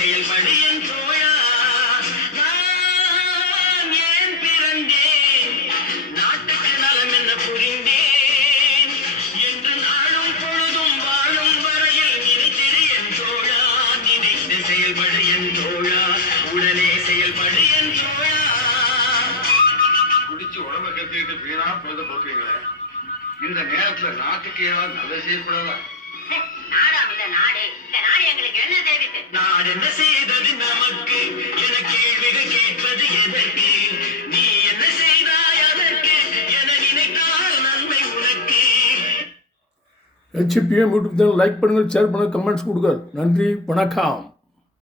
செயல்படு என் தோழா. நான் ஏன் பிறந்தேன், நாட்டுக்கு நலம் என்ன புரிந்தேன் என்று நாளும் பொழுதும் வாழும் வரையில் நினைத்திரு என் தோழா. நினைத்து செயல்படு என் தோழா, உடனே செயல்படு என் தோழா. குடிச்சு உடம்ப கத்திக்கிட்டு வீணா பொழுது போக்குறீங்களே, இந்த நேரத்துல நாட்டுக்கு ஏதாவது நல்லது செய்யக்கூடாதா? நாடாம் இல்ல நாடு, இந்த நாடு எங்களுக்கு என்ன செய்வித்து? நாடு என்ன செய்தது நமக்கு என கேள்விகள் கேட்பது எதற்கு? நீ என்ன செய்தாய் அதற்கு என நினைத்தால் நன்மை உனக்கு. HPM யூடியூப் சேனல் லைக் பண்ணுங்கள், ஷேர் பண்ணுங்கள், கமெண்ட்ஸ் கொடுங்க. நன்றி, வணக்கம்.